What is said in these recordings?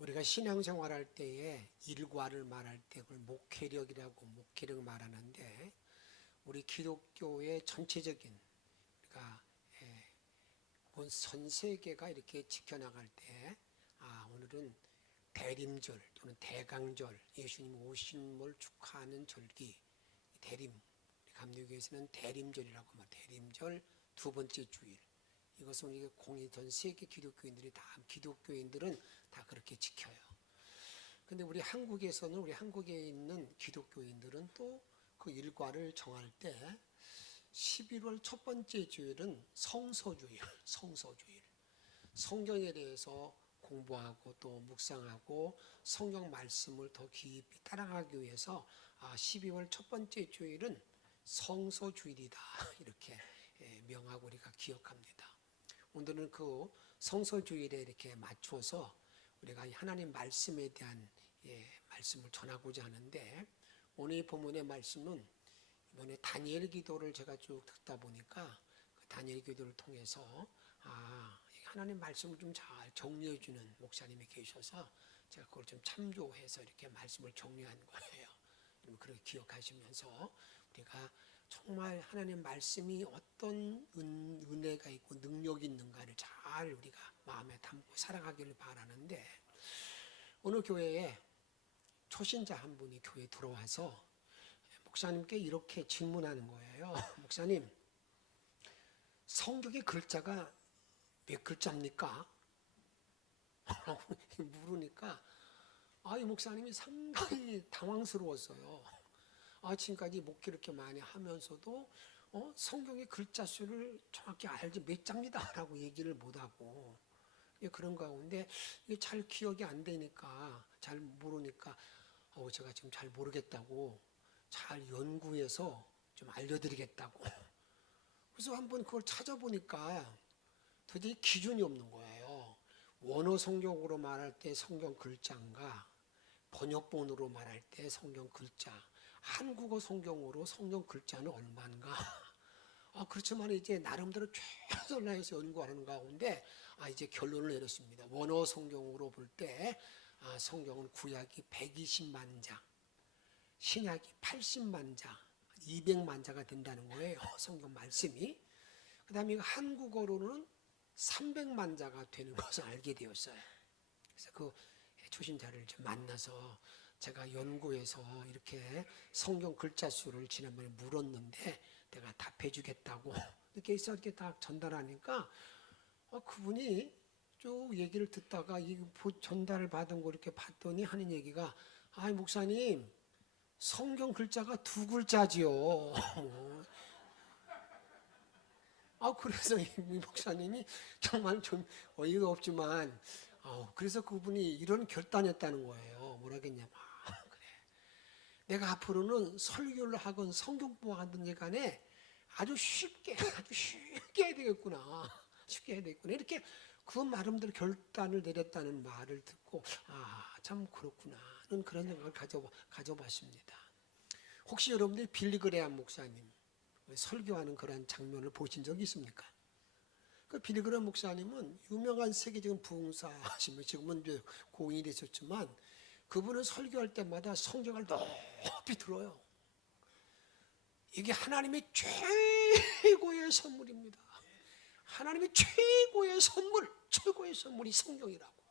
우리가 신앙생활할 때에 일과를 말할 때 그걸 목회력 말하는데, 우리 기독교의 전체적인, 그러니까 전 세계가 이렇게 지켜나갈 때, 오늘은 대림절 또는 대강절, 예수님 오심을 축하하는 절기, 대림, 감리교에서는 대림절이라고 합니다. 대림절 두 번째 주일. 이것은 이게 전 세계 기독교인들은 다 그렇게 지켜요. 근데 우리 한국에서는, 우리 한국에 있는 기독교인들은 또 그 일과를 정할 때 11월 첫 번째 주일은 성서주일. 성경에 대해서 공부하고 또 묵상하고 성경 말씀을 더 깊이 따라가기 위해서 12월 첫 번째 주일은 성서주일이다, 이렇게 명하고 우리가 기억합니다. 오늘은 그 성서주일에 이렇게 맞춰서 우리가 하나님 말씀에 대한 말씀을 전하고자 하는데, 오늘 이 본문의 말씀은 이번에 다니엘 기도를 제가 쭉 듣다 보니까 그 다니엘 기도를 통해서 하나님 말씀을 좀 잘 정리해 주는 목사님이 계셔서 제가 그걸 좀 참조해서 이렇게 말씀을 정리한 거예요. 그렇게 기억하시면서 우리가 정말 하나님 말씀이 어떤 은혜가 있고 능력이 있는가를 잘 우리가 마음에 담고 살아가기를 바라는데, 어느 교회에 초신자 한 분이 교회에 들어와서 목사님께 이렇게 질문하는 거예요. 목사님, 성경의 글자가 몇 글자입니까? 라고 물으니까 이 목사님이 상당히 당황스러웠어요. 지금까지 목회 이렇게 많이 하면서도 성경의 글자 수를 정확히 알지 몇 장이다 라고 얘기를 못하고, 그런 가운데 이게 잘 기억이 안 되니까, 잘 모르니까 제가 지금 잘 모르겠다고 잘 연구해서 좀 알려드리겠다고. 그래서 한번 그걸 찾아보니까 도저히 기준이 없는 거예요. 원어 성경으로 말할 때 성경 글자인가, 번역본으로 말할 때 성경 글자, 한국어 성경으로 성경 글자는 얼마인가. 그렇지만 이제 나름대로 최선을 다해서 연구하는 가운데 이제 결론을 내렸습니다. 원어 성경으로 볼 때 성경은 구약이 120만 장, 신약이 80만 장, 200만 자가 된다는 거예요. 성경 말씀이. 그 다음에 한국어로는 300만 자가 되는 것을 알게 되었어요. 그래서 그 초신자를 좀 만나서 제가 연구해서 이렇게 성경 글자 수를 지난번에 물었는데 내가 답해 주겠다고 이렇게 해서 이렇게 딱 전달하니까 그분이 쭉 얘기를 듣다가 이 전달을 받은 거 이렇게 봤더니 하는 얘기가, 목사님, 성경 글자가 두 글자지요. 그래서 이 목사님이 정말 좀 어이가 없지만, 그래서 그분이 이런 결단했다는 거예요. 뭐라겠냐면, 그래, 내가 앞으로는 설교를 하건 성경공부 하든지 간에 아주 쉽게 해야 되겠구나. 쉽게 해야 되겠구나. 이렇게 그 나름대로 결단을 내렸다는 말을 듣고, 참 그렇구나는 그런 생각을 가져봤습니다. 혹시 여러분들 빌리그레암 목사님 설교하는 그런 장면을 보신 적이 있습니까? 그 빌리그레암 목사님은 유명한 세계적인 부흥사시며 지금은 이제 고인이 되셨지만, 그분은 설교할 때마다 성경을 높이 들어요. 이게 하나님의 최고의 선물입니다. 하나님의 최고의 선물이 성경이라고.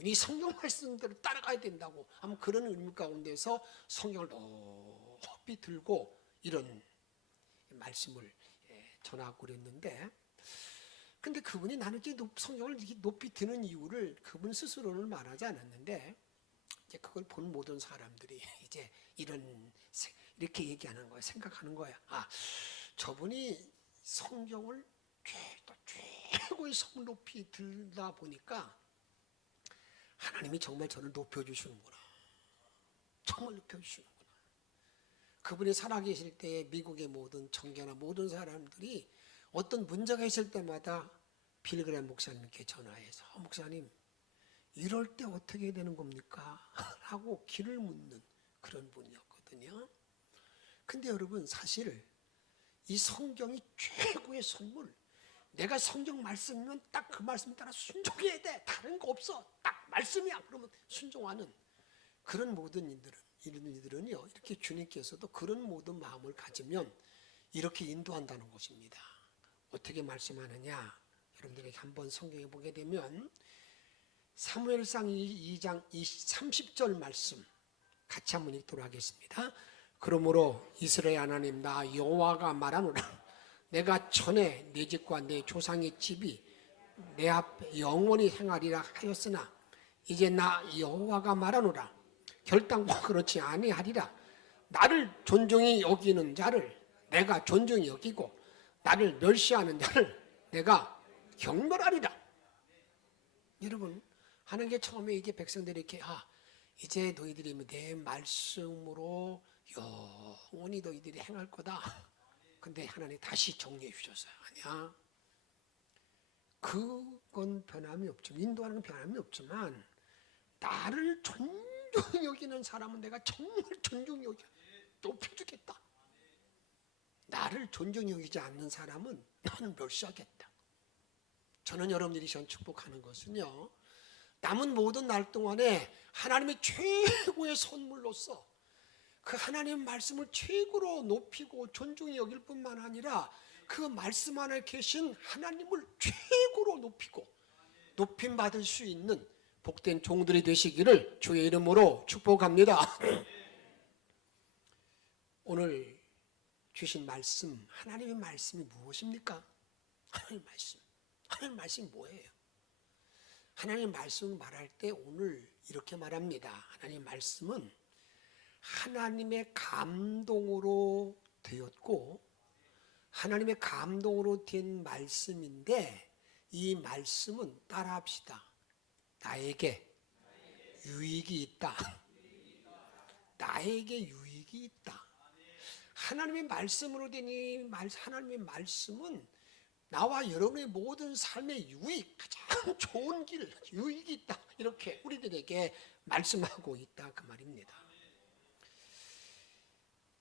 이 성경 말씀대로 따라가야 된다고 아마 그런 의미 가운데서 성경을 높이 들고 이런 말씀을 전하고 그랬는데, 근데 그분이 나는 성경을 높이 드는 이유를 그분 스스로는 말하지 않았는데, 이제 그걸 본 모든 사람들이 이제 이렇게 얘기하는 거야, 생각하는 거야. 저분이 성경을 최고의 선물 높이 들다 보니까 하나님이 정말 저를 높여주시는구나. 정말 높여주시는구나. 그분이 살아계실 때에 미국의 모든 청교나 모든 사람들이 어떤 문제가 있을 때마다 빌리그레암 목사님께 전화해서, 목사님, 이럴 때 어떻게 되는 겁니까? 하고 길을 묻는 그런 분이었거든요. 근데 여러분, 사실 이 성경이 최고의 선물, 내가 성경 말씀이면 딱 그 말씀 따라 순종해야 돼. 다른 거 없어. 딱 말씀이야. 그러면 순종하는 그런 모든 이들은요, 이렇게 주님께서도 그런 모든 마음을 가지면 이렇게 인도한다는 것입니다. 어떻게 말씀하느냐? 여러분들에게 한번 성경에 보게 되면 사무엘상 2장 30절 말씀 같이 한번 읽도록 하겠습니다. 그러므로 이스라엘 하나님 나 여호와가 말하노라. 내가 전에 내 집과 내 조상의 집이 내 앞에 영원히 행하리라 하였으나 이제 나 여호와가 말하노라. 결단코 그렇지 아니하리라. 나를 존중히 여기는 자를 내가 존중히 여기고 나를 멸시하는 자를 내가 경멸하리라. 여러분, 하나님께 처음에 이제 백성들이 이렇게 이제 너희들이 내 말씀으로 영원히 너희들이 행할 거다. 근데 하나님 다시 정리해 주셨어요. 아니야. 그건 변함이 없죠. 인도하는 건 변함이 없지만 나를 존중히 여기는 사람은 내가 정말 존중히 여겨 높여주겠다. 나를 존중히 여기지 않는 사람은 나는 멸시하겠다. 저는 여러분들이 전 축복하는 것은요, 남은 모든 날 동안에 하나님의 최고의 선물로서 그 하나님의 말씀을 최고로 높이고 존중히 여길 뿐만 아니라 그 말씀 안에 계신 하나님을 최고로 높이고 높임 받을 수 있는 복된 종들이 되시기를 주의 이름으로 축복합니다. 오늘 주신 말씀, 하나님의 말씀이 무엇입니까? 하나님의 말씀이 뭐예요? 하나님의 말씀을 말할 때 오늘 이렇게 말합니다. 하나님의 말씀은 하나님의 감동으로 되었고 하나님의 감동으로 된 말씀인데 이 말씀은 따라합시다. 나에게 유익이 있다. 나에게 유익이 있다. 하나님의 말씀으로 된 이 하나님의 말씀은 나와 여러분의 모든 삶의 유익, 가장 좋은 길, 유익이 있다. 이렇게 우리들에게 말씀하고 있다. 그 말입니다.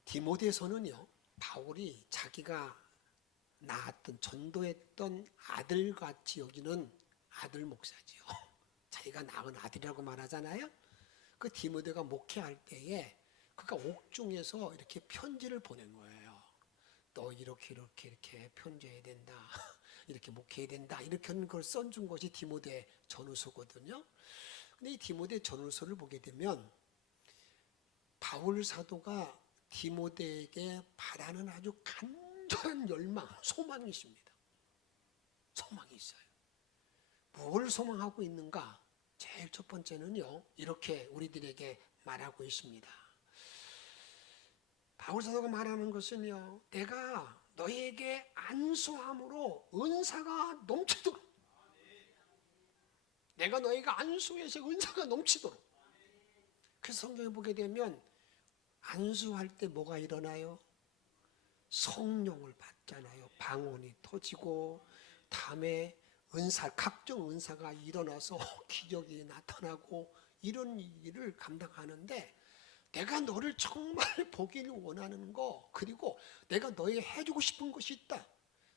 디모데서는요, 바울이 자기가 낳았던, 전도했던 아들같이 여기는 아들 목사지요. 자기가 낳은 아들이라고 말하잖아요. 그 디모데가 목회할 때에 그가 옥중에서 이렇게 편지를 보낸 거예요. 너 이렇게 편지해야 된다. 이렇게 목회해야 된다. 이렇게 하는 걸 써준 것이 디모데 전후서거든요. 근데 이 디모데 전후서를 보게 되면 바울 사도가 디모데에게 바라는 아주 간절한 열망, 소망이 있습니다. 소망이 있어요. 뭘 소망하고 있는가? 제일 첫 번째는요, 이렇게 우리들에게 말하고 있습니다. 바울 사도가 말하는 것은요, 내가 너희에게 안수함으로 은사가 넘치도록, 내가 너희가 안수해서 은사가 넘치도록. 그래서 성경에 보게 되면 안수할 때 뭐가 일어나요? 성령을 받잖아요. 방언이 터지고 다음에 각종 은사가 일어나서 기적이 나타나고 이런 일을 감당하는데 내가 너를 정말 보기를 원하는 거, 그리고 내가 너에게 해주고 싶은 것이 있다.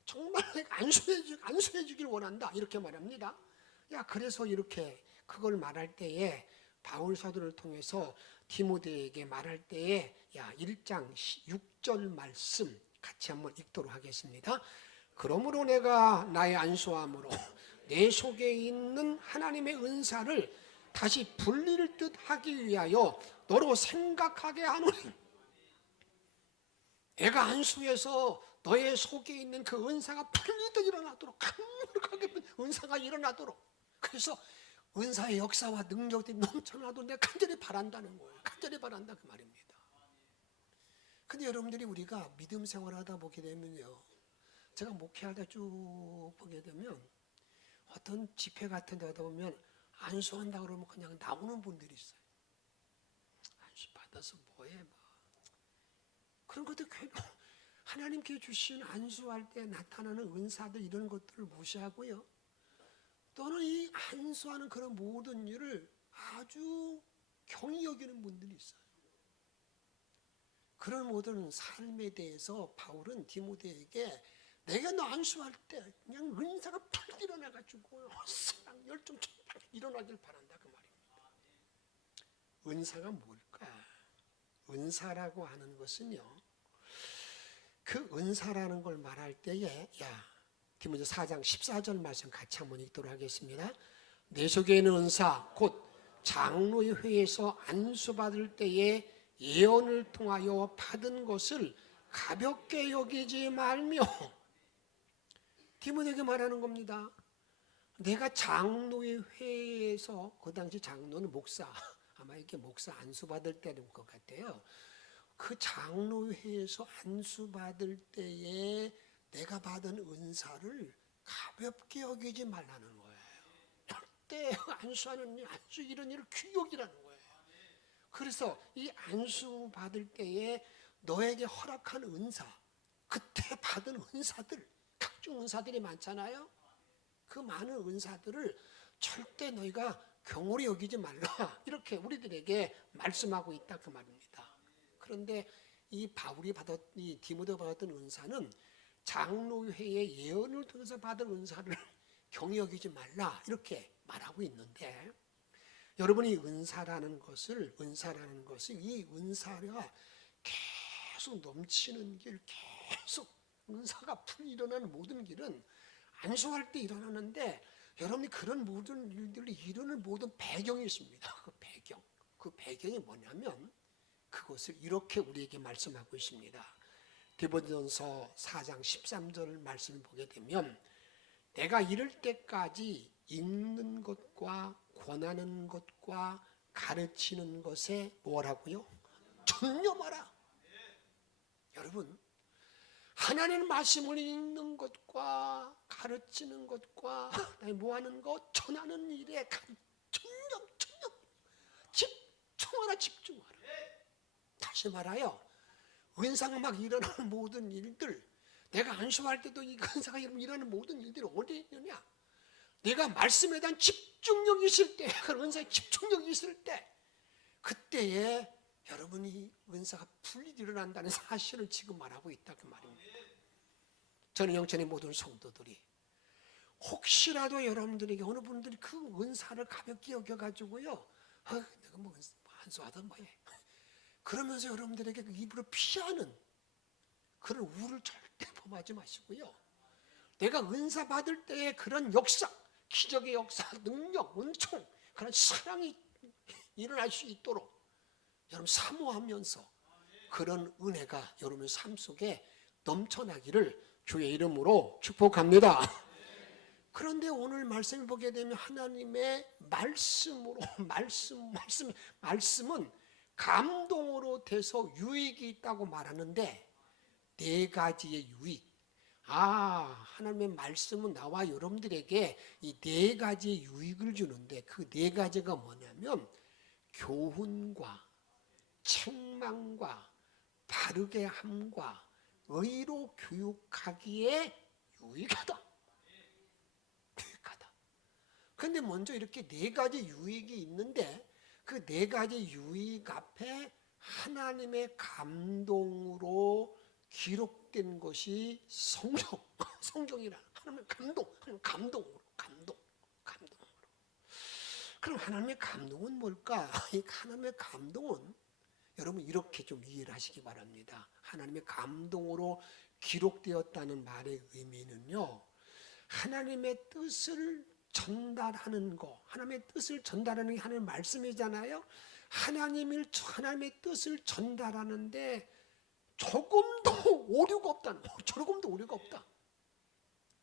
정말 내가 안수해 주길 원한다. 이렇게 말합니다. 그래서 이렇게 그걸 말할 때에 바울 사도를 통해서 디모데에게 말할 때에 1장 6절 말씀 같이 한번 읽도록 하겠습니다. 그러므로 내가 나의 안수함으로 내 속에 있는 하나님의 은사를 다시 불릴 듯 하기 위하여 너로 생각하게 하노니, 내가 안수해서 너의 속에 있는 그 은사가 풀리듯 일어나도록, 강력하게 은사가 일어나도록, 그래서 은사의 역사와 능력들이 넘쳐나도 내가 간절히 바란다는 거예요. 간절히 바란다 그 말입니다. 근데 여러분들이 우리가 믿음 생활하다 보게 되면요, 제가 목회하다 쭉 보게 되면 어떤 집회 같은 데 하다 보면 안수한다 그러면 그냥 나오는 분들이 있어요. 안수 받아서 뭐해 그런 것도 하나님께 주신 안수할 때 나타나는 은사들 이런 것들을 무시하고요, 또는 이 안수하는 그런 모든 일을 아주 경히 여기는 분들이 있어요. 그런 모든 삶에 대해서 바울은 디모데에게 내가 너 안수할 때 그냥 은사가 팍 일어나가지고 사랑, 열정 일어나길 바란다 그 말입니다. 은사가 뭘까? 은사라고 하는 것은요, 그 은사라는 걸 말할 때에, 디모데 4장 14절 말씀 같이 한번 읽도록 하겠습니다. 내 속에 있는 은사 곧 장로의 회에서 안수받을 때에 예언을 통하여 받은 것을 가볍게 여기지 말며, 디모데에게 말하는 겁니다. 내가 장로의 회에서, 그 당시 장로는 목사, 아마 이렇게 목사 안수받을 때는 것 같아요. 그 장로회에서 안수받을 때에 내가 받은 은사를 가볍게 여기지 말라는 거예요. 절대 안수하는 일, 안수 이런 일을 귀욕이라는 거예요. 그래서 이 안수받을 때에 너에게 허락한 은사, 그때 받은 은사들, 각종 은사들이 많잖아요. 그 많은 은사들을 절대 너희가 경홀히 여기지 말라, 이렇게 우리들에게 말씀하고 있다 그 말입니다. 그런데 이 디모데가 받았던 은사는 장로회의 예언을 통해서 받은 은사를 경히 여기지 말라, 이렇게 말하고 있는데, 여러분이 은사라는 것을 이 은사가 계속 넘치는 길, 계속 은사가 풀 일어나는 모든 길은 안수할 때 일어나는데, 여러분이 그런 모든 일들을 이루는 모든 배경이 있습니다. 그 배경이 뭐냐면 그것을 이렇게 우리에게 말씀하고 있습니다. 디모데전서 4장 13절 말씀을 보게 되면, 내가 이를 때까지 읽는 것과 권하는 것과 가르치는 것에 뭐라고요? 전념하라. 여러분, 하나님 말씀을 읽는 것과 가르치는 것과 뭐하는 것, 전하는 일에 전념 집중하라. 다시 말하여 은사가 막 일어나는 모든 일들, 내가 안수할 때도 이 은사가 일어나는 모든 일들이 어디에 있느냐? 내가 말씀에 대한 집중력이 있을 때, 그 은사에 집중력이 있을 때, 그때에 여러분이 은사가 풀리 일어난다는 사실을 지금 말하고 있다 그 말입니다. 저는 영천의 모든 성도들이 혹시라도 여러분들에게 어느 분들이 그 은사를 가볍게 여겨가지고요, 내가 뭐 안수하든 뭐해, 그러면서 여러분들에게 그 입으로 피하는 그런 우를 절대 범하지 마시고요, 내가 은사 받을 때의 그런 역사, 기적의 역사, 능력, 은총, 그런 사랑이 일어날 수 있도록 여러분 사모하면서 그런 은혜가 여러분의 삶 속에 넘쳐나기를 주의 이름으로 축복합니다. 그런데 오늘 말씀을 보게 되면 하나님의 말씀으로 말씀은 감동으로 돼서 유익이 있다고 말하는데, 네 가지의 유익. 하나님의 말씀은 나와 여러분들에게 이 네 가지의 유익을 주는데, 그 네 가지가 뭐냐면 교훈과 책망과 바르게 함과 의로 교육하기에 유익하다. 그런데 먼저 이렇게 네 가지 유익이 있는데, 그 네 가지 유익 앞에 하나님의 감동으로 기록된 것이 성경이라. 하나님의 감동으로. 그럼 하나님의 감동은 뭘까? 이 하나님의 감동은 여러분 이렇게 좀 이해를 하시기 바랍니다. 하나님의 감동으로 기록되었다는 말의 의미는요, 하나님의 뜻을 전달하는 거, 하나님의 뜻을 전달하는 게 하나님의 말씀이잖아요. 하나님의 뜻을 전달하는데 조금도 오류가 없다.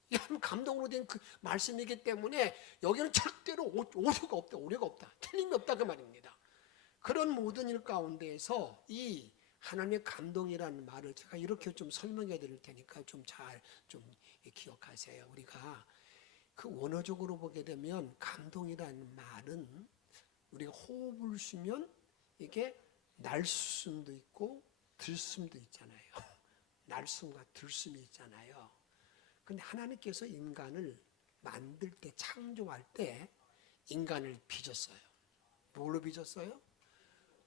이런 감동으로 된 그 말씀이기 때문에 여기는 절대로 오류가 없다. 틀림이 없다 그 말입니다. 그런 모든 일 가운데에서 이 하나님의 감동이라는 말을 제가 이렇게 좀 설명해 드릴 테니까 좀 잘 기억하세요. 우리가 그 원어적으로 보게 되면 감동이라는 말은 우리가 호흡을 쉬면 이게 날숨도 있고 들숨도 있잖아요. 날숨과 들숨이 있잖아요. 근데 하나님께서 인간을 만들 때, 창조할 때 인간을 빚었어요. 뭘로 빚었어요?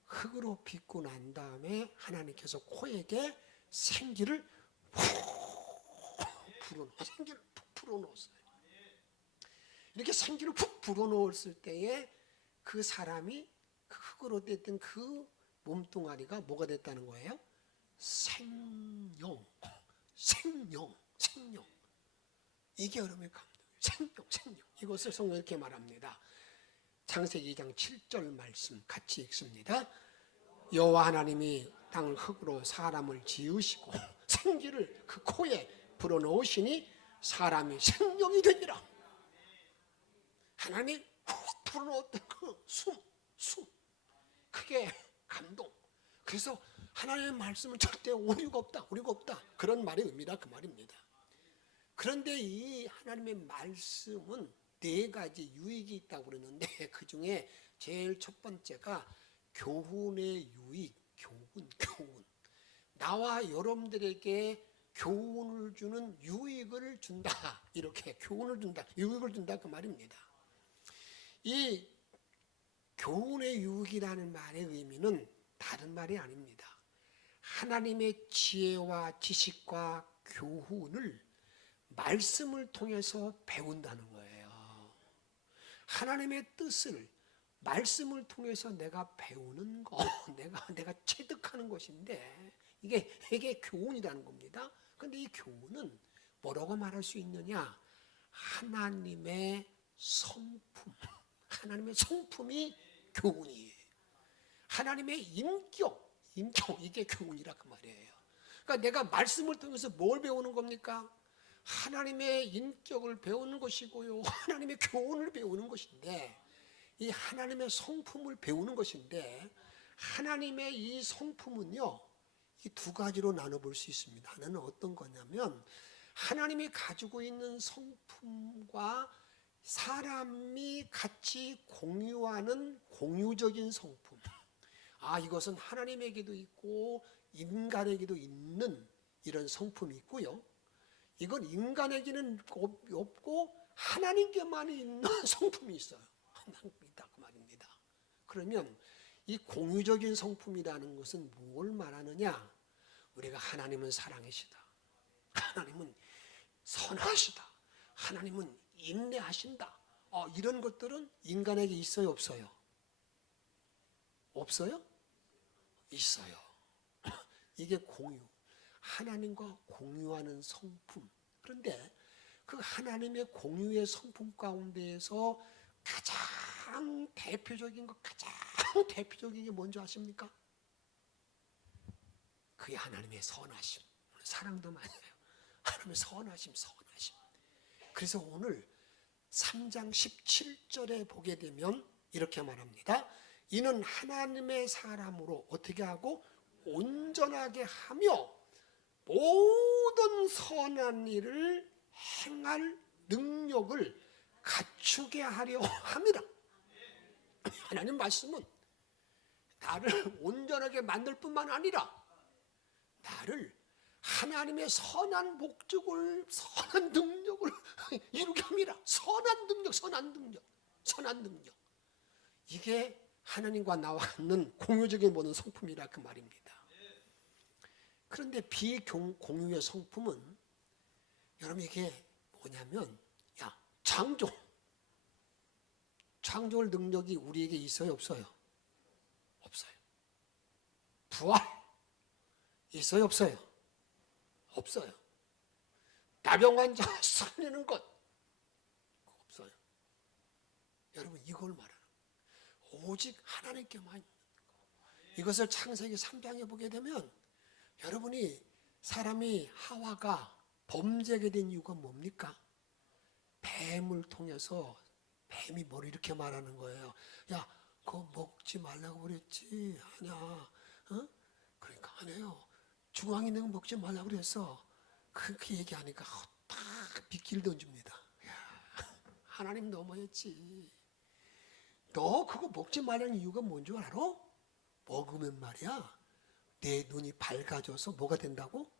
흙으로 빚고 난 다음에 하나님께서 코에게 생기를 푹 불어넣었어요. 이렇게 생기를 푹 불어넣었을 때에 그 사람이 그 흙으로 됐던 그 몸뚱아리가 뭐가 됐다는 거예요? 생명, 생명, 생명. 이게 여러분의 감동. 생명, 생명. 이것을 성경 이렇게 말합니다. 창세기 2장 7절 말씀 같이 읽습니다. 여호와 하나님이 땅을 흙으로 사람을 지으시고 생기를 그 코에 불어넣으시니 사람이 생명이 되니라. 하나님이 훅 불어넣었던 그 숨, 그게 감동. 그래서 하나님의 말씀은 절대 오류가 없다. 그런 말의 의미라 그 말입니다. 그런데 이 하나님의 말씀은 네 가지 유익이 있다고 그러는데 그 중에 제일 첫 번째가 교훈의 유익, 교훈. 나와 여러분들에게 교훈을 주는 유익을 준다. 이렇게 교훈을 준다, 유익을 준다 그 말입니다. 이 교훈의 유익이라는 말의 의미는 다른 말이 아닙니다. 하나님의 지혜와 지식과 교훈을 말씀을 통해서 배운다는 거예요. 하나님의 뜻을 말씀을 통해서 내가 배우는 거, 내가 체득하는 것인데 이게 교훈이라는 겁니다. 그런데 이 교훈은 뭐라고 말할 수 있느냐? 하나님의 성품, 하나님의 성품이 교훈이에요. 하나님의 인격 이게 교훈이라 그 말이에요. 그러니까 내가 말씀을 통해서 뭘 배우는 겁니까? 하나님의 인격을 배우는 것이고요, 하나님의 교훈을 배우는 것인데, 이 하나님의 성품을 배우는 것인데, 하나님의 이 성품은요, 이 두 가지로 나눠볼 수 있습니다. 하나는 어떤 거냐면 하나님이 가지고 있는 성품과 사람이 같이 공유하는 공유적인 성품. 이것은 하나님에게도 있고 인간에게도 있는 이런 성품이 있고요. 이건 인간에게는 없고 하나님께만 있는 성품이 있어요. 하나님이다 그 말입니다. 그러면 이 공유적인 성품이라는 것은 뭘 말하느냐? 우리가 하나님은 사랑이시다, 하나님은 선하시다, 하나님은 인내하신다, 이런 것들은 인간에게 있어요, 없어요? 없어요? 있어요. 이게 공유, 하나님과 공유하는 성품. 그런데 그 하나님의 공유의 성품 가운데에서 가장 대표적인 게 뭔지 아십니까? 그게 하나님의 선하심. 사랑도 많이 해요. 하나님의 선하심. 그래서 오늘 3장 17절에 보게 되면 이렇게 말합니다. 이는 하나님의 사람으로 어떻게 하고 온전하게 하며 모든 선한 일을 행할 능력을 갖추게 하려 함이라. 하나님 말씀은 나를 온전하게 만들 뿐만 아니라 나를 하나님의 선한 목적을, 선한 능력을 이루게 합니다. 선한 능력. 이게 하나님과 나와 있는 공유적인 모든 성품이라 그 말입니다. 그런데 비공유의 성품은 여러분 이게 뭐냐면 창조할 능력이 우리에게 있어요, 없어요? 없어요. 부활 있어요, 없어요? 없어요. 나병 환자 살리는 것 없어요. 여러분 이걸 말하는 오직 하나님께만 있는 것. 이것을 창세기 3장에 보게 되면 여러분이 사람이 하와가 범죄하게 된 이유가 뭡니까? 뱀을 통해서 뱀이 뭘 이렇게 말하는 거예요. 야, 그거 먹지 말라고 그랬지? 아니야. 그러니까 안 해요. 중앙에 있는 거 먹지 말라고 그랬어. 그렇게 얘기하니까 딱 미끼를 던집니다. 야, 하나님 너무했지. 너 그거 먹지 말라는 이유가 뭔 줄 알아? 먹으면 말이야, 내 눈이 밝아져서 뭐가 된다고?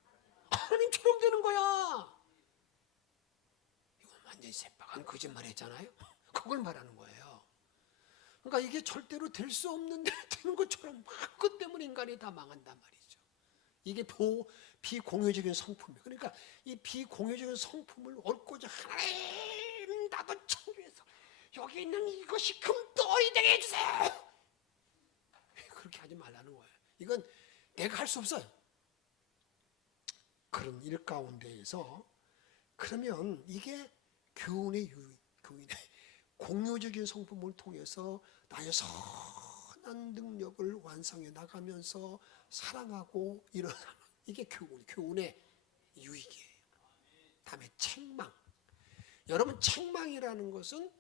하나님처럼 되는 거야. 이거 완전히 새빨간 거짓말 했잖아요. 그걸 말하는 거예요. 그러니까 이게 절대로 될 수 없는데 되는 것처럼 막 그 때문에 인간이 다 망한단 말이죠. 이게 비공유적인 성품이에요. 그러니까 이 비공유적인 성품을 얻고자 하나님 나도 창조해서 여기 있는 이것이 금덩이 되게 해주세요. 이건 내가 할 수 없어요. 그런 일 가운데에서 그러면 이게 교훈의 교훈의 공유적인 성품을 통해서 나의 선한 능력을 완성해 나가면서 사랑하고 이런 이게 교훈의 유익이에요. 다음에 책망. 여러분 책망이라는 것은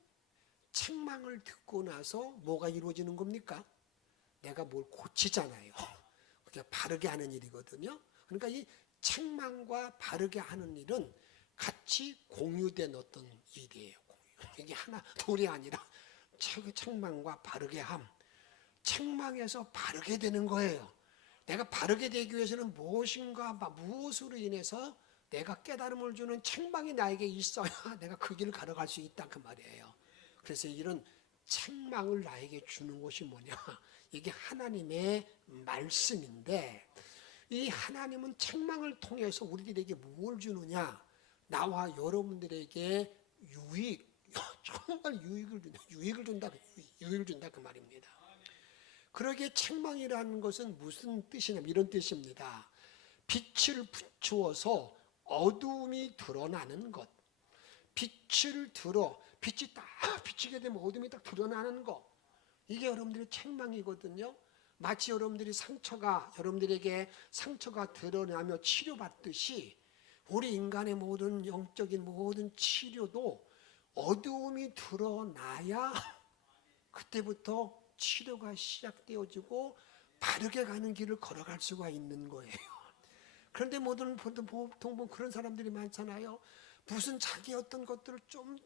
책망을 듣고 나서 뭐가 이루어지는 겁니까? 내가 뭘 고치잖아요. 그게 바르게 하는 일이거든요. 그러니까 이 책망과 바르게 하는 일은 같이 공유된 어떤 일이에요. 이게 하나 둘이 아니라 책망과 바르게 함. 책망에서 바르게 되는 거예요. 내가 바르게 되기 위해서는 무엇으로 인해서 내가 깨달음을 주는 책망이 나에게 있어야 내가 그 길을 걸어갈 수 있다 그 말이에요. 그래서 이런 책망을 나에게 주는 것이 뭐냐? 이게 하나님의 말씀인데 이 하나님은 책망을 통해서 우리들에게 무엇을 주느냐? 나와 여러분들에게 정말 유익을 준다 그 말입니다. 그러기에 책망이라는 것은 무슨 뜻이냐면 이런 뜻입니다. 빛을 비추어서 어둠이 드러나는 것. 빛이 딱 비치게 되면 어둠이 딱 드러나는 것. 이게 여러분들의 책망이거든요. 마치 여러분들에게 상처가 드러나며 치료받듯이 우리 인간의 모든 영적인 모든 치료도 어두움이 드러나야 그때부터 치료가 시작되어지고 바르게 가는 길을 걸어갈 수가 있는 거예요. 그런데 보통 그런 사람들이 많잖아요. 무슨 자기 어떤 것들을 좀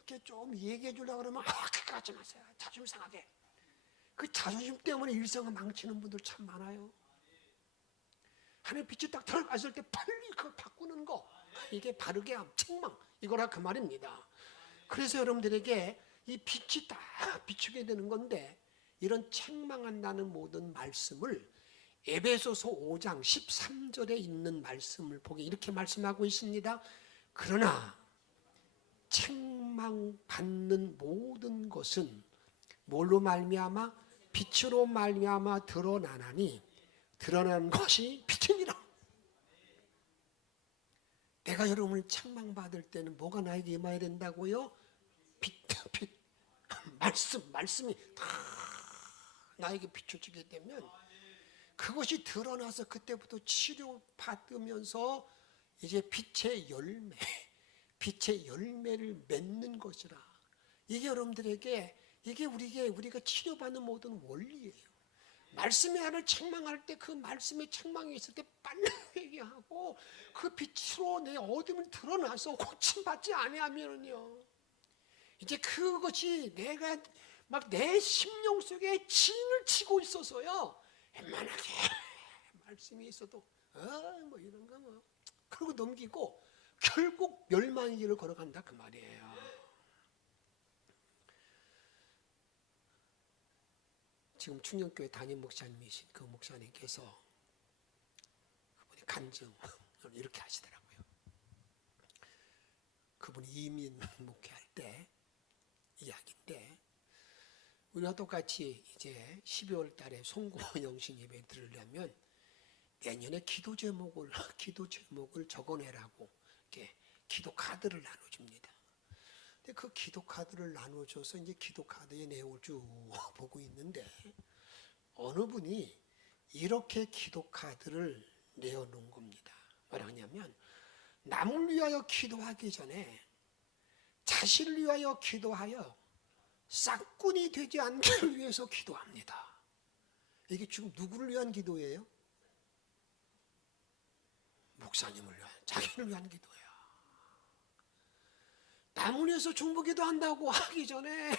얘기해 주려고 그러면 그거 하지 마세요. 자존심 상하게. 그 자존심 때문에 일생을 망치는 분들 참 많아요. 하나님 빛이 딱 들어갔을 때 빨리 그걸 바꾸는 거. 이게 바르게 함, 책망 이거라 그 말입니다. 그래서 여러분들에게 이 빛이 딱 비추게 되는 건데 이런 책망한다는 모든 말씀을 에베소서 5장 13절에 있는 말씀을 보게 이렇게 말씀하고 있습니다. 그러나 책망받는 모든 것은 뭘로 말미암아? 빛으로 말미암아 드러나나니 드러나는 것이 빛이니라. 내가 여러분을 책망받을 때는 뭐가 나에게 임해야 된다고요? 빛. 말씀이 다 나에게 비춰지게 되면 그것이 드러나서 그때부터 치료받으면서 이제 빛의 열매를 맺는 것이라. 이게 여러분들에게 우리가 치료받는 모든 원리예요. 말씀의 하나를 책망할 때 그 말씀의 책망이 있을 때 빨리 회개하고 그 빛으로 내 어둠을 드러나서 고침받지 아니하면요. 이제 그것이 내가 막 내 심령 속에 진을 치고 있어서요. 웬만하게 말씀이 있어도 뭐 이런 거 뭐 그러고 넘기고 결국 멸망의 길을 걸어간다 그 말이에요. 지금 충녕교회 담임 목사님이신 그 목사님께서 그분이 간증을 이렇게 하시더라고요. 그분이 이민 목회할 때 이야기인데 우리가 똑같이 이제 12월 달에 송고 영신 예배 들으려면 내년에 기도 제목을 적어내라고 이렇게 기도 카드를 나눠줍니다. 근데 그 기도 카드를 나눠줘서 이제 기도 카드의 내용을 쭉 보고 있는데 어느 분이 이렇게 기도 카드를 내어놓은 겁니다. 뭐라 하냐면 남을 위하여 기도하기 전에 자신을 위하여 기도하여 싹군이 되지 않기를 위해서 기도합니다. 이게 지금 누구를 위한 기도예요? 목사님을 위한, 자기를 위한 기도야. 남을 위해서 중보기도 한다고 하기 전에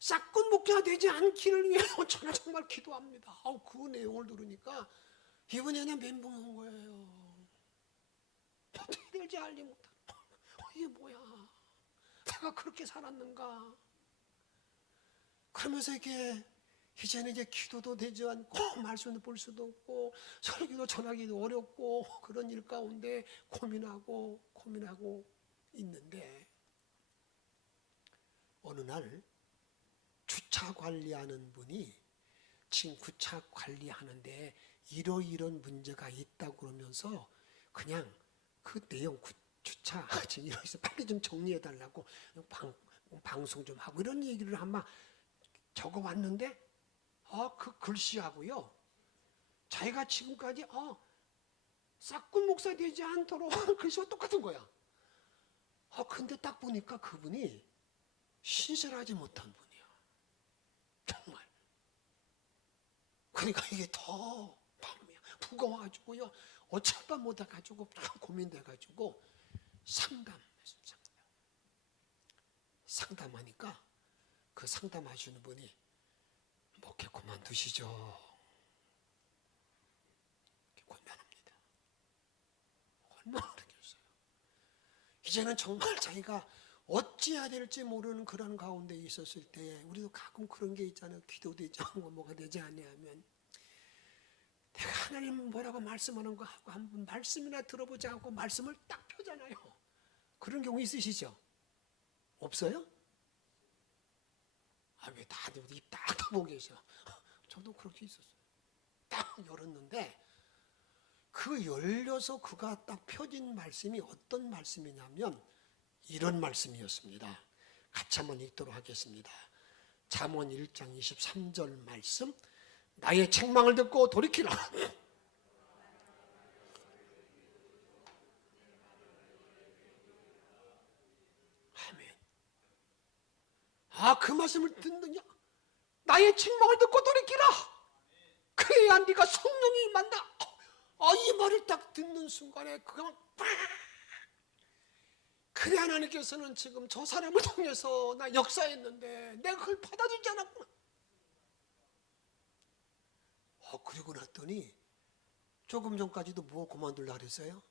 싹군 목자가 되지 않기를 위해서 저는 정말 기도합니다. 그 내용을 들으니까 이번에 그냥 멘붕 온 거예요. 어떻게 될지 알지 못하고 이게 뭐야? 내가 그렇게 살았는가? 그러면서 이제는 이제 기도도 되지 않고 말씀도 볼 수도 없고 설교도 전하기도 어렵고 그런 일 가운데 고민하고 있는데 어느 날 주차 관리하는 분이 지금 주차 관리하는데 이런 문제가 있다고 그러면서 그냥 그 내용 주차 지금 이러면서 빨리 좀 정리해 달라고 방송 좀 하고 이런 얘기를 아마 적어 왔는데 그 글씨하고요 자기가 지금까지 싹군 목사 되지 않도록 글씨가 똑같은 거야. 근데 딱 보니까 그분이 신실하지 못한 분이야. 정말. 그러니까 이게 더 마음이 무거워가지고요. 어쩔 바 못해가지고 고민돼가지고 상담했습니다. 상담하니까 그 상담하시는 분이 목회 그만두시죠. 권면합니다. 얼마나 그랬겠어요. 이제는 정말 자기가 어찌해야 될지 모르는 그런 가운데 있었을 때 우리도 가끔 그런 게 있잖아요. 기도되지 않고 뭐가 되지 않으면 내가 하나님 뭐라고 말씀하는 거 하고 한번 말씀이나 들어보자 하고 말씀을 딱 펴잖아요. 그런 경우 있으시죠? 없어요? 왜 다들 입 딱 닫고 계셔? 저도 그렇게 있었어요. 딱 열었는데 그 열려서 그가 딱 펴진 말씀이 어떤 말씀이냐면 이런 말씀이었습니다. 같이 한번 읽도록 하겠습니다. 잠언 1장 23절 말씀. 나의 책망을 듣고 돌이키라. 아멘. 그 말씀을 듣느냐? 나의 책망을 듣고 돌이키라. 그래야 네가 성령이 임한다. 이 말을 딱 듣는 순간에 그가 그래 하나님께서는 지금 저 사람을 통해서 나 역사했는데 내가 그걸 받아주지 않았구나. 그리고 났더니 조금 전까지도 뭐 그만둘라 그랬어요?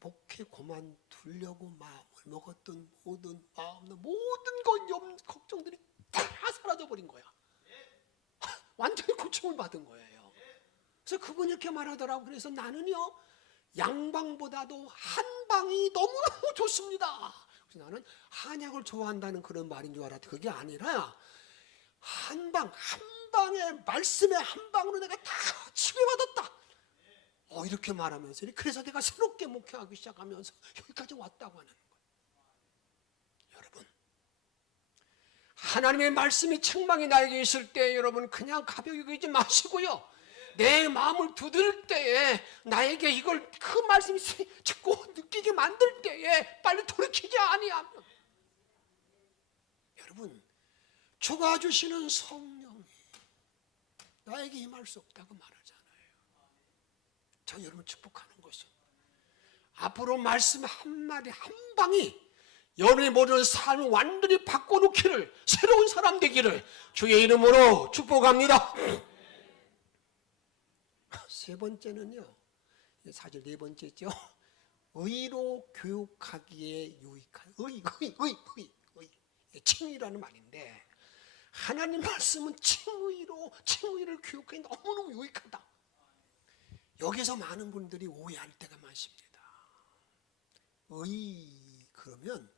목회 그만두려고 마음을 먹었던 모든 모든 걱정들이 다 사라져버린 거야. 완전히 고침을 받은 거예요. 그래서 그분이 이렇게 말하더라고. 그래서 나는요 양방보다도 한방이 너무너무 좋습니다. 그래서 나는 한약을 좋아한다는 그런 말인 줄 알았는데 그게 아니라 한방의 말씀의 한방으로 내가 다 치유받았다. 이렇게 말하면서 그래서 내가 새롭게 목회하기 시작하면서 여기까지 왔다고 하는 거예요. 여러분 하나님의 말씀이 책망이 나에게 있을 때 여러분 그냥 가볍게 여기지 마시고요. 내 마음을 두들 때에 나에게 이걸 그 말씀이 자꾸 느끼게 만들 때에 빨리 돌이키지 아니하면 여러분 주가 주시는 성령이 나에게 임할 수 없다고 말하잖아요. 저 여러분 축복하는 것은 앞으로 말씀 한마디 한방이 여러분이 모든 삶을 완전히 바꿔놓기를 새로운 사람 되기를 주의 이름으로 축복합니다. 세 번째는요 사실 네 번째죠. 의로 교육하기에 유익한 의 칭의라는 말인데 하나님 말씀은 칭의를 교육하기 너무너무 유익하다. 여기서 많은 분들이 오해할 때가 많습니다. 의 그러면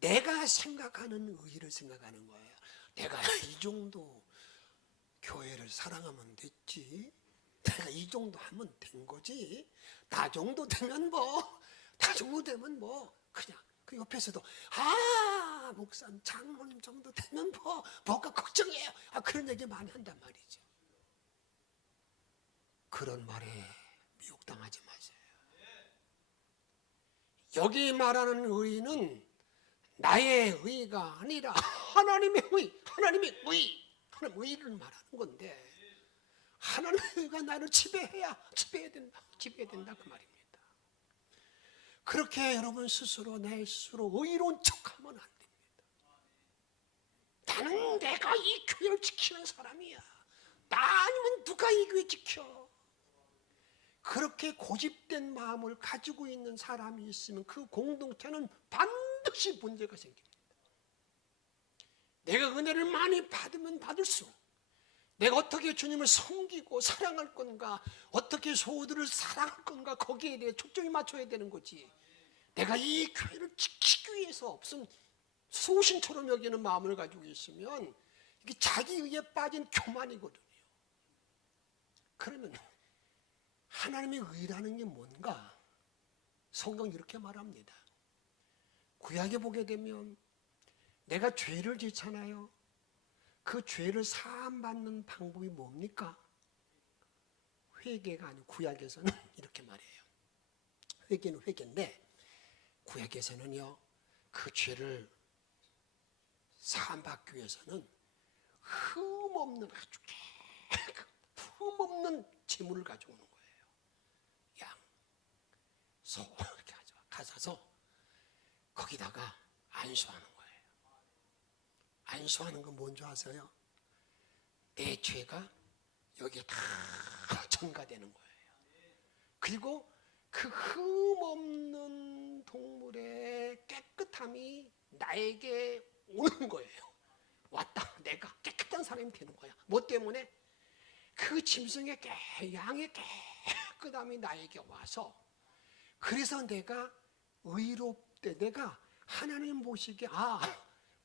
내가 생각하는 의를 생각하는 거예요. 내가 이 정도 교회를 사랑하면 됐지. 내가 이 정도 하면 된 거지. 나 정도 되면 그냥 그 옆에서도 목사님 장로님 정도 되면 뭐가 걱정이에요. 그런 얘기 많이 한단 말이죠. 그런 말에 미혹당하지 마세요. 여기 말하는 의는 나의 의가 아니라 하나님의 하나님의 의를 말하는 건데 하나님의 의가 나를 지배해야 된다 그 말입니다. 그렇게 여러분 스스로 내 스스로 의로운 척하면 안 됩니다. 나는 내가 이 교회를 지키는 사람이야. 나 아니면 누가 이 교회 지켜? 그렇게 고집된 마음을 가지고 있는 사람이 있으면 그 공동체는 반드시 문제가 생깁니다. 내가 은혜를 많이 받으면 받을수록 내가 어떻게 주님을 섬기고 사랑할 건가, 어떻게 소들을 사랑할 건가, 거기에 대해 초점이 맞춰야 되는 거지. 내가 이 교회를 지키기 위해서 무슨 소신처럼 여기는 마음을 가지고 있으면 이게 자기 의에 빠진 교만이거든요. 그러면 하나님의 의라는 게 뭔가? 성경이 이렇게 말합니다. 구약에 보게 되면 내가 죄를 짓잖아요. 그 죄를 사함받는 방법이 뭡니까? 회개가 아니고 구약에서는 이렇게 말해요. 회개는 회개인데 구약에서는요, 그 죄를 사함받기 위해서는 흠없는 아주 흠없는 제물을 가져오는 거예요. 양, 소 이렇게 가져서 거기다가 안수하는 거예요. 안수하는 건 뭔지 아세요? 내 죄가 여기에 다 전가되는 거예요. 그리고 그 흠없는 동물의 깨끗함이 나에게 오는 거예요. 왔다. 내가 깨끗한 사람이 되는 거야. 뭐 때문에? 그 짐승의 양의 깨끗함이 나에게 와서, 그래서 내가 의롭대. 내가 하나님 보시기에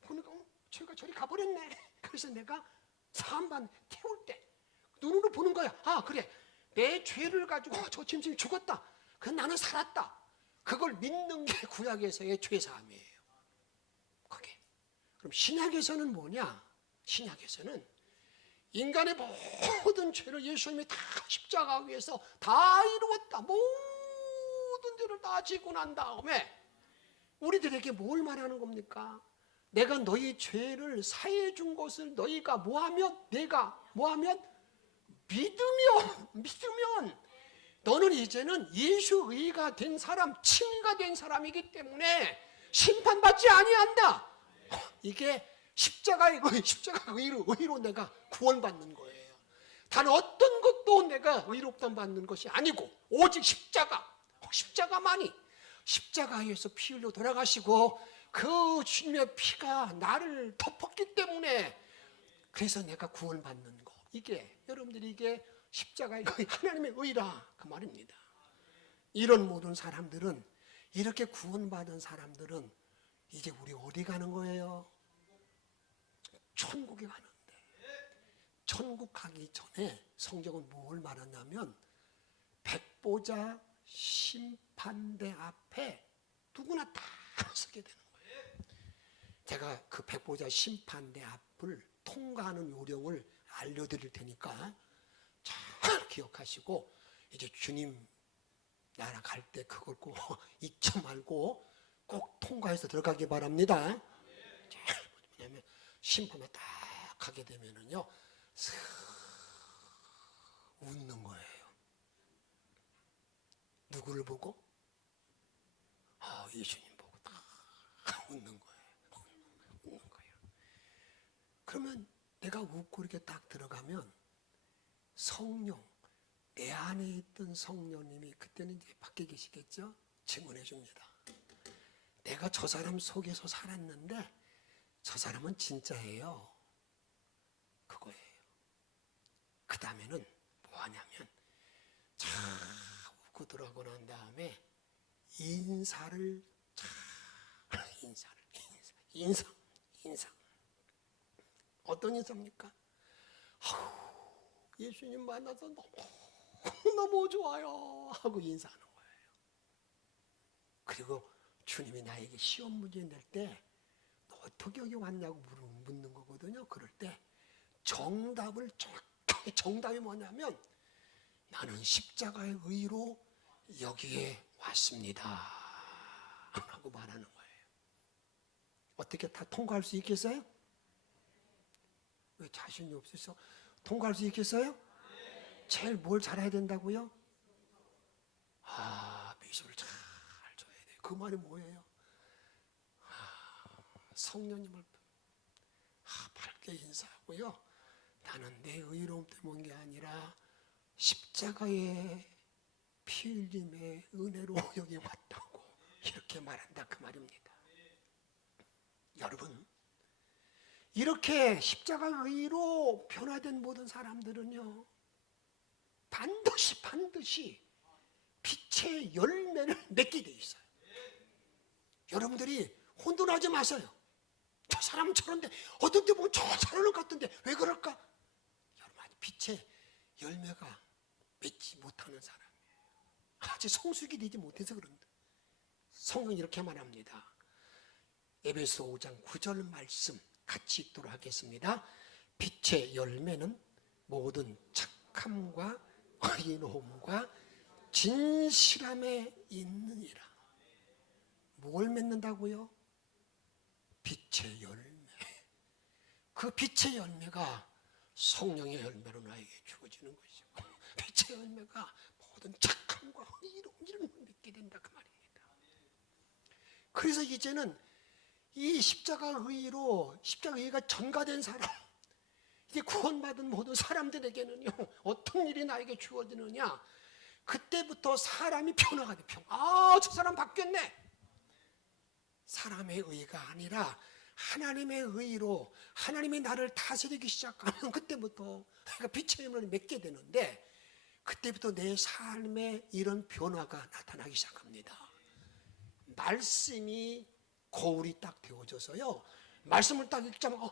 보니까 죄가 저리 가버렸네. 그래서 내가 사함반 태울 때 눈으로 보는 거야. 그래, 내 죄를 가지고 저 짐승이 죽었다. 그래서 나는 살았다. 그걸 믿는 게 구약에서의 죄사함이에요. 그게. 그럼 신약에서는 뭐냐? 신약에서는 인간의 모든 죄를 예수님이 다 십자가 위에서 다 이루었다. 모든 죄를 다 지고 난 다음에 우리들에게 뭘 말하는 겁니까? 내가 너희 죄를 사해 준 것을 너희가 뭐하면? 내가 뭐하면? 믿으면 너는 이제는 예수 의가 된 사람, 칭의가 된 사람이기 때문에 심판받지 아니한다. 이게 십자가의 의로 내가 구원받는 거예요. 단 어떤 것도 내가 의롭다 받는 것이 아니고 오직 십자가만이, 십자가에서 피 흘려 돌아가시고 그 주님의 피가 나를 덮었기 때문에, 그래서 내가 구원받는 거. 이게 여러분들이 이게 십자가의 의, 하나님의 의라 그 말입니다. 이런 모든 사람들은, 이렇게 구원받은 사람들은 이제 우리 어디 가는 거예요? 천국에 가는데, 천국 가기 전에 성경은 뭘 말하냐면 백보자 심판대 앞에 누구나 다 서게 되는 거예요. 제가 그 백보자 심판대 앞을 통과하는 요령을 알려드릴 테니까 잘 기억하시고, 이제 주님 나라 갈 때 그걸 꼭 잊지 말고 꼭 통과해서 들어가기 바랍니다. 뭐냐면 심판에 딱 가게 되면은요, 슥 웃는 거예요. 누구를 보고? 예수님 보고 딱 웃는 거예요. 웃는 거예요. 그러면 내가 웃고 이렇게 딱 들어가면 성령, 내 안에 있던 성령님이 그때는 이제 밖에 계시겠죠? 증언해 줍니다. 내가 저 사람 속에서 살았는데 저 사람은 진짜예요. 그거예요. 그 다음에는 뭐 하냐면 자 웃고 들어가고 난 다음에 인사를 인사. 어떤 인사입니까? 예수님 만나서 너무 좋아요 하고 인사하는 거예요. 그리고 주님이 나에게 시험 문제 낼 때 너 어떻게 여기 왔냐고 묻는 거거든요. 그럴 때 정답을 정확하게, 정답이 뭐냐면 나는 십자가의 의로 여기에 왔습니다 하고 말하는 거예요. 어떻게 다 통과할 수 있겠어요? 왜 자신이 없어서 통과할 수 있겠어요? 제일 뭘 잘해야 된다고요? 미소를 잘 줘야 돼요. 그 말이 뭐예요? 성령님을 밝게 인사하고요. 나는 내 의로움 때문인 게 아니라 십자가의 피 흘림의 은혜로 여기 왔다고 이렇게 말한다 그 말입니다. 여러분, 이렇게 십자가 의로 변화된 모든 사람들은요, 반드시 빛의 열매를 맺게 돼 있어요. 여러분들이 혼돈하지 마세요. 저 사람은 저런데 어떤 때 보면 저 사람은 같은데 왜 그럴까? 여러분, 빛의 열매가 맺지 못하는 사람이에요. 아직 성숙이 되지 못해서 그런다. 성경이 이렇게 말합니다. 에베소 5장 9절 말씀 같이 읽도록 하겠습니다. 빛의 열매는 모든 착함과 의로움과 진실함에 있느니라. 뭘 맺는다고요? 빛의 열매. 그 빛의 열매가 성령의 열매로 나에게 주어지는 것이고, 빛의 열매가 모든 착함과 의로움 이런 걸 맺게 된다 그 말입니다. 그래서 이제는 이 십자가 의로 십자가 의가 전가된 사람, 이제 구원받은 모든 사람들에게는요 어떤 일이 나에게 주어지느냐, 그때부터 사람이 변화가 돼. 저 사람 바뀌었네. 사람의 의가 아니라 하나님의 의로 하나님이 나를 다스리기 시작하면 그때부터, 그러니까 빛의 열매를 맺게 되는데, 그때부터 내 삶에 이런 변화가 나타나기 시작합니다. 말씀이 거울이 딱 되어져서요, 말씀을 딱 읽자면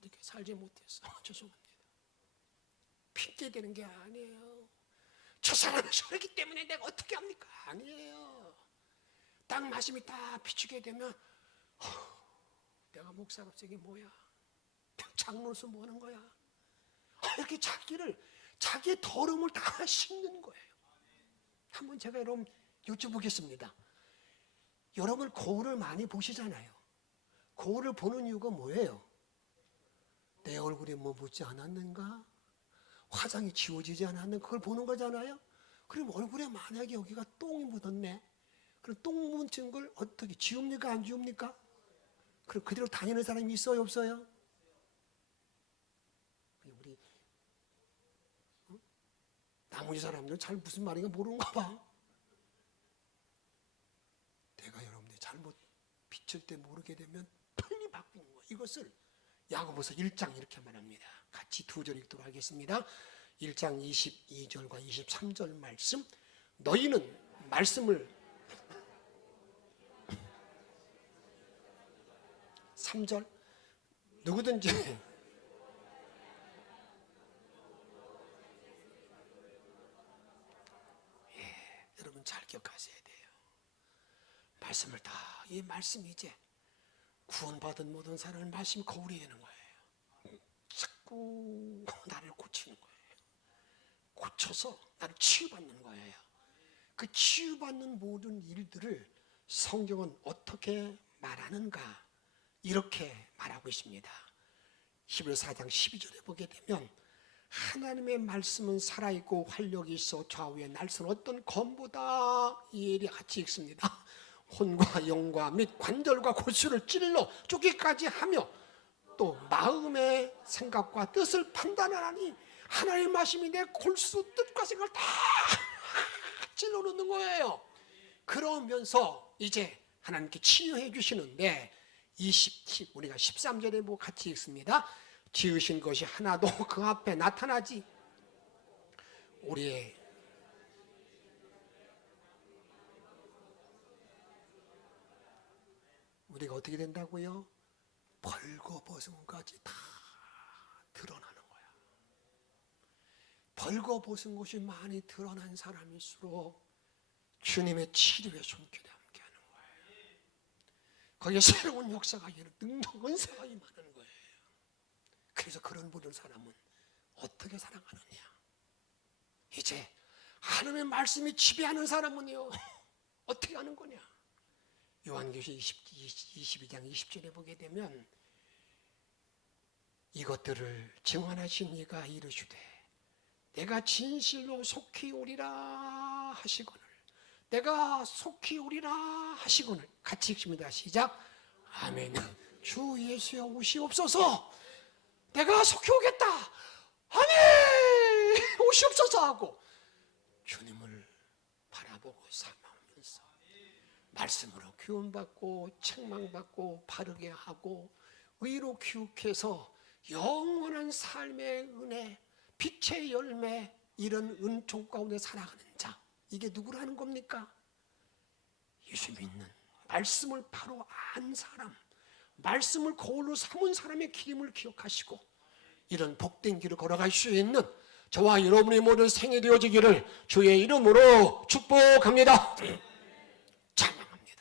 이렇게 살지 못했어. 죄송합니다. 핑계대는 게 아니에요. 저 사람이 저렇기 때문에 내가 어떻게 합니까? 아니에요. 딱 말씀이 딱 비추게 되면 내가 목사로서 이게 뭐야? 장로로서 뭐 하는 거야? 이렇게 자기의 더러움을 다 씻는 거예요. 한번 제가 여러분 여쭤보겠습니다. 여러분 거울을 많이 보시잖아요. 거울을 보는 이유가 뭐예요? 내 얼굴에 뭐 묻지 않았는가? 화장이 지워지지 않았는가? 그걸 보는 거잖아요. 그럼 얼굴에 만약에 여기가 똥이 묻었네. 그럼 똥 묻은 걸 어떻게 지웁니까? 안 지웁니까? 그럼 그대로 다니는 사람이 있어요? 없어요? 우리 나머지 사람들은 잘 무슨 말인가 모르는가 봐. 내가 여러분들이 잘못 비칠 때 모르게 되면 빨리 바꾸는 거예요. 이것을 야고보서 1장 이렇게 말합니다. 같이 두 절 읽도록 하겠습니다. 1장 22절과 23절 말씀. 너희는 말씀을 3절 누구든지 여러분 잘 기억하셔야 돼요. 말씀을 다, 이 말씀이 이제 구원받은 모든 사람을 말씀이 거울이 되는 거예요. 자꾸 나를 고치는 거예요. 고쳐서 나를 치유받는 거예요. 그 치유받는 모든 일들을 성경은 어떻게 말하는가, 이렇게 말하고 있습니다. 히브리서 4장 12절에 보게 되면 하나님의 말씀은 살아있고 활력이 있어 좌우의 날선 어떤 검보다, 이 일이 같이 읽습니다. 혼과 영과 및 관절과 골수를 찔러 쪼개까지 하며 또 마음의 생각과 뜻을 판단하니 하나님의 말씀이 내 골수 뜻과 생각을 다 찔러 놓는 거예요. 그러면서 이제 하나님께 치유해 주시는데, 우리가 13절에 뭐 같이 읽습니다. 지으신 것이 하나도 그 앞에 나타나지 우리의 우리가 어떻게 된다고요? 벌거벗은 것까지 다 드러나는 거야. 벌거벗은 것이 많이 드러난 사람일수록 주님의 치료의 손길에 함께하는 거예요. 거기에 새로운 역사가 일어나는, 능력, 은사가 임하는 거예요. 그래서 그런 모든 사람은 어떻게 살아가느냐? 이제 하나님의 말씀이 지배하는 사람은요 어떻게 하는 거냐? 요한계시록 22장 20절에 보게 되면 이것들을 증언하신 이가 이르시되 내가 진실로 속히 오리라 하시거늘, 내가 속히 오리라 하시거늘. 같이 읽습니다. 시작. 아멘. 주 예수여 오시옵소서. 내가 속히 오겠다. 아멘. 오시옵소서 하고 주님을 바라보고 삼으면서 말씀으로 교훈받고 책망받고 바르게 하고 의로 교육해서 영원한 삶의 은혜, 빛의 열매, 이런 은총 가운데 살아가는 자, 이게 누구라는 겁니까? 예수 믿는, 말씀을 바로 안 사람, 말씀을 거울로 삼은 사람의 기름을 기억하시고 이런 복된 길을 걸어갈 수 있는 저와 여러분의 모든 생이 되어지기를 주의 이름으로 축복합니다. 찬양합니다.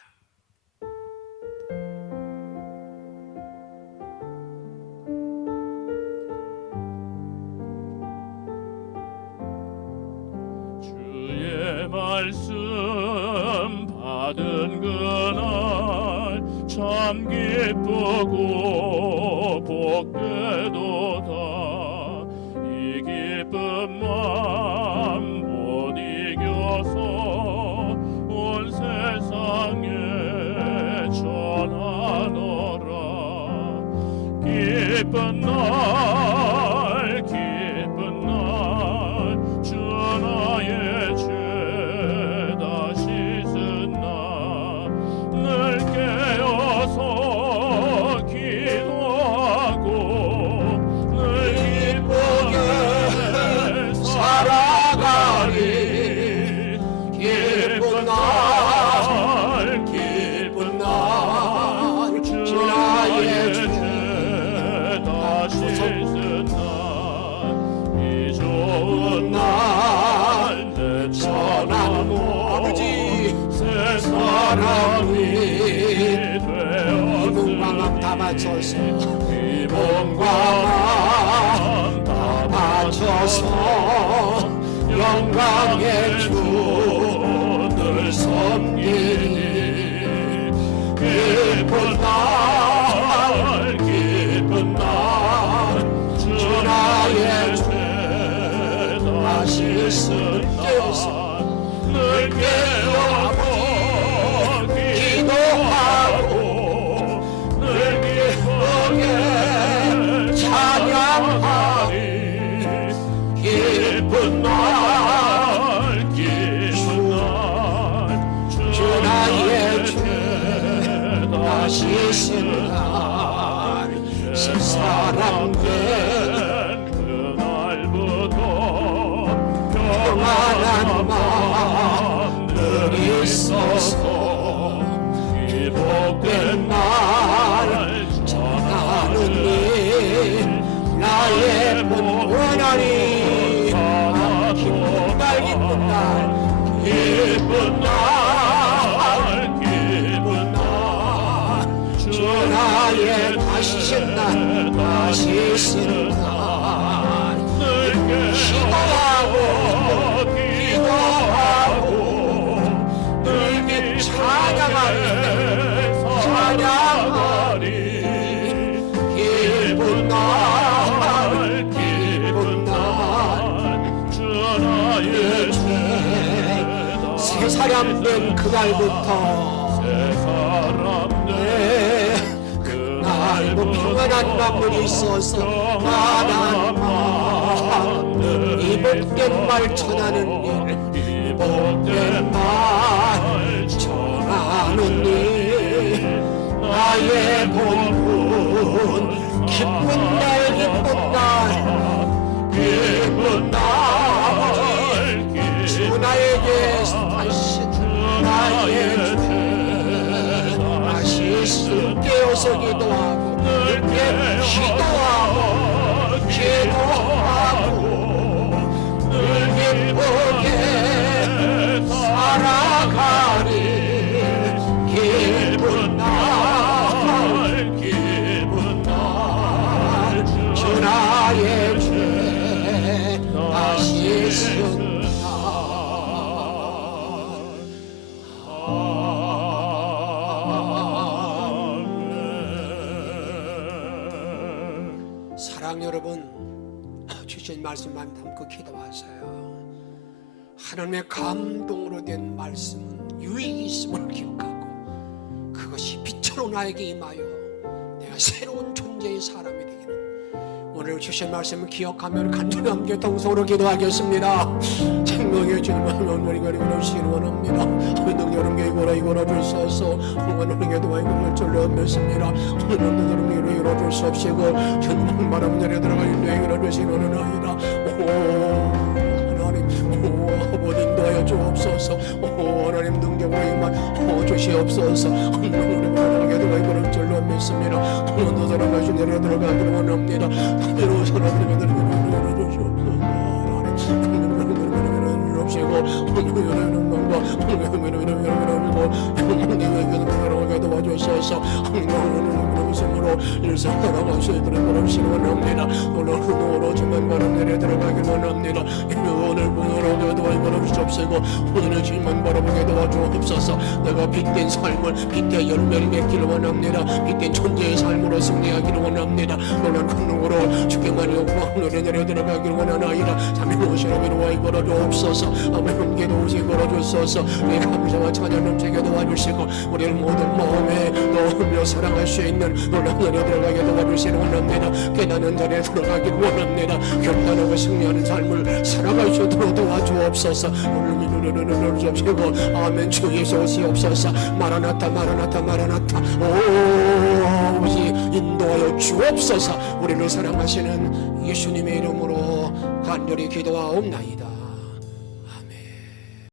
주의 말씀 받은 그날 참 기쁘고 복되도다. 이 기쁜 맘 못 이겨서 온 세상에 전하노라. 기쁜 날 기쁜 날 주 나의 죄 다 씻은 날 늘 깨어서 기도하고 늘 기쁘게 살아가리. 기쁜 날 기쁜 날 주 나의 죄 다 씻은 날 이 좋은 날 내 천한 아버지 새 사람이 되었으니 다 바쳐서 이몸과 마음 다 바쳐서 영광의 주를 섬기니. 기쁜 날 기쁜 날 주 나의 죄 다 씻은 날 늘 깨어서 기도하고 늘 기쁘게 찬양하리. 기쁜 날 기쁜 날 주 나의 죄 다 씻은 날 새 사람 된 그날부터 평안한 마음 늘 있어서 이 복된 날 전하느니. 나의 본 원하니 기쁜 날 기쁜 날 기쁜 날 기쁜 날 주 나의 다시 신 날 다시 신 날 늘 기도하고 기도하고 늘 찬양하리 찬양하리. 기쁜 날 기쁜 날 주 나의 죄 새 사람 된 그날부터 새 사람 된 그날부터 평안한 마음이 있어서 평안한 마음 이 복된 말 전하는 일 이 복된 말 전하는 일 나의 본분 기쁜 날 기쁜 날 기쁜 날 주 나에게 다시 나의 죄 다시 깨어서 기도하고 기도하고 늘 기쁘게 살아가리. 기쁜 날 기쁜 날 주 나의 죄 다시 씻은 사랑 여러분, 주신 말씀만 담고 기도하세요. 하나님의 감동으로 된 말씀은 유익이 있음을 기억하고 그것이 빛으로 나에게 임하여 내가 새로운 존재의 사람이 되기를 오늘 주신 말씀을 기억하며 간절히 함께 동성으로 기도하겠습니다. 생명의 주님은 오늘 이거를 주시기를 원합니다. 오늘 여러분께 이거라 줄 수 없어 오늘 기도와 이거를 졸려 믿습니다. 오늘 여러분께 이거라 줄 수 없이고 주님 말하면 내려 들어가 이거라 주시기를 원합니다. 하나님 아버지 인도하여 주옵소서. 하나님 능력으로 임한 주시옵소서. 오늘 기도와 이거를 졸려 믿습니다. 오늘 사람 다시 내려 들어가기를 원합니다. 때로 사람들에게 열어주시옵소서. 하나님 도와주셔서 으로 일상 살아갈 수 있도록 원합니다. 오늘 오로지만 바람 내려 들어가길 원합니다. 오늘 문으로 도와주시고 주옵시고 오늘의 주님만 바라보게 도와주옵소서. 내가 빛된 삶을 빛의 열매를 맺기를 원합니다. 빛된 존재의 삶으로 승리하기를 원합니다. 오늘 큰 눈으로 주께만 욕망 노래 내려 들어가기를 원하나이다. 잠이 오시라 위로와 걸어주옵소서. 아멘. 기도오시 걸어주소서. 우리 감사와 찬양 넘치게 도와주시고 우리를 모든 마음에 넣으며 사랑할 수 있는 놀라운 자리에 들어가게 도와주시는 원합니다. 깨닫는 자리에 들어가길 원합니다. 결단하고 승리하는 삶을 살아갈 수 있도록 도와주옵소서. 오늘 주옵시고 아멘. 주 예수 오시옵소서. 마라나타 마라나타 마라나타 오시 인도하여 주옵소서. 우리를 사랑하시는 예수님의 이름으로 간절히 기도하옵나이다.